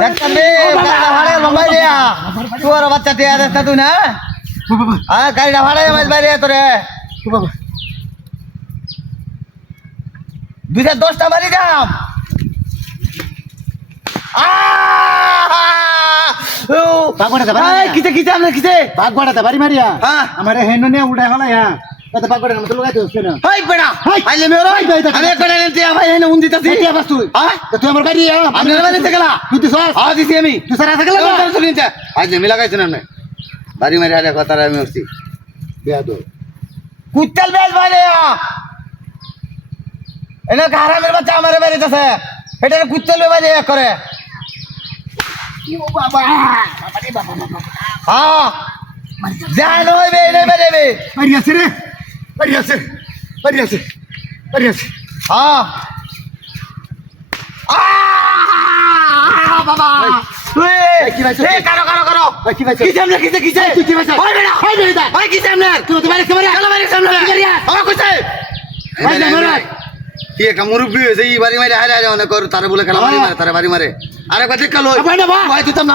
রে গাড়িটা ভাড়া লম্বাই দিয়া। তোর বাচ্চা টিয়া দেখতা তুই না? হ্যাঁ গাড়িটা ভাড়া মাছ বাইরে তোরে। দুইটা দশটা বাড়ি দাম বাঘ বাড়াতে আমরা বাঘ বাড়াতে বাড়ি মারিয়া। আমার হেন নিয়ে উড়াই হলাই হ্যাঁ কত বাঘ বাড়াতে মতো লগাইতে হচ্ছে না। হাই বেড়া হাই। আইলে মেরো হাই, হাই। আমি করে নিতে ভাই এনে উন দিতাছি। তুই আবাস তুই। হ্যাঁ তো তুই আমার বাড়ি আয়। আমি বাড়িতে গেলা? তুই তো সস হ্যাঁ দিছি আমি। তুই সারা থাকলে না শুনিতে আজ নেমে লাগাইছ না আমি বাড়ি মারি হারে কথা আমি উঠছি বিয়া তো কুত্তাল বেশ বাইরে এনে হারামের বাচ্চা আমার বাড়িতে এটা কুত্তাল বাইরে করে। ও বাবা বাবা রে বাবা বাবা হ্যাঁ যাই নয় বে এনে বেরেবে বাড়ি আছে রে। বাড়ি আছে বাড়ি আছে বাড়ি আছে। আহ, বাবা! কি একটা মুরব্বি হয়েছে এই বাড়ি মারে হারে হারে অনেক করে বলে খেলা বাড়ি মারে তারে বাড়ি মারে। আরে কালো না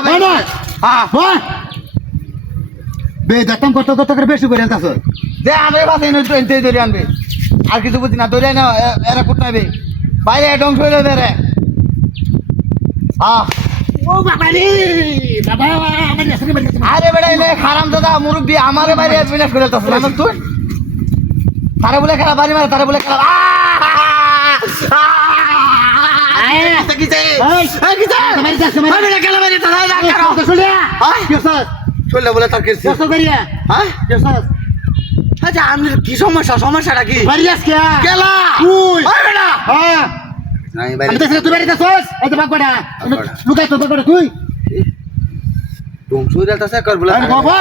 বে দেখতাম কত কত করে বেশি করে আনতাছ। দে আমি বাসে এনে ধরে আনবে। আর কিছু বুঝি না ধরে না এরা কুটনাবে বাইরে ধ্বংস হয়ে যাবে রে আরে বেটা এনে খারাম দাদা মুরব্বি আমারে বাইরে বিনাশ করে না তুই? তারে বলে খেলা বাড়ি মারে তারে বলে খেলা। তো না চলে বলে তার কেছি হ্যাঁ? আচ্ছা আমি কি সমস্যা? সমস্যাটা কি? বাড়ি আজকে গেলা! তুই। ওই বেটা! হ্যাঁ। আমি তো তুই বাড়িতে এই তো লুকাই তো বাগড়া তুই? আরে। বাবা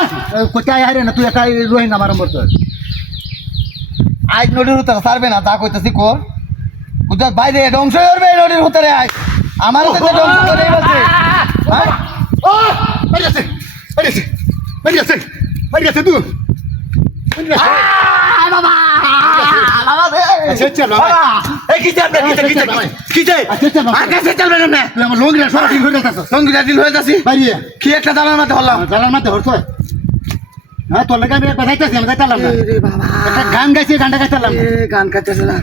কোথায় আরে না তুই একাই রোহিং আমার নম্বর তোর আজ নদীর উত্তর সারবে না তা কইতাছি কর। কোথাও বাইরে হয়ে যাবে নদীর উত্তরে আজ আমার তো ধ্বংস করে বলছে। হ্যাঁ? ও! বাড়ি আছে বাড়ি আছে বাড়ি আছে বাড়ি আছে তুই কি? আচ্ছা, বাবা। হয়ে হয়ে একটা দালার মাথা হলাম জানার মাঝে হরছ হ্যাঁ তোর লেগে আমি একবার যাইতেছি আমি যাইতাম না বাবা একটা গান গাইছি গানটা গাইতাম এ, গান কাটতেছে না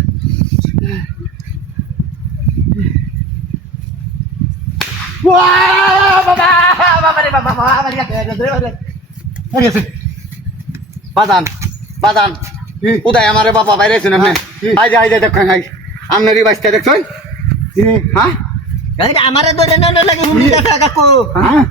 বাবা বাবা রে বাবা বাবা বাড়ি গেছে, গেছে, গেছে। বাড়ি আছে বাদান বাদান উদয় আমার বাবা বাইরে আছেন আপনি কি? আই যে আই যে দেখেন আই আপনার এই বাচ্চা দেখছেন হ্যাঁ? আমারে ধরে না লাগে হুমড়ি দেখা কাকু। হ্যাঁ?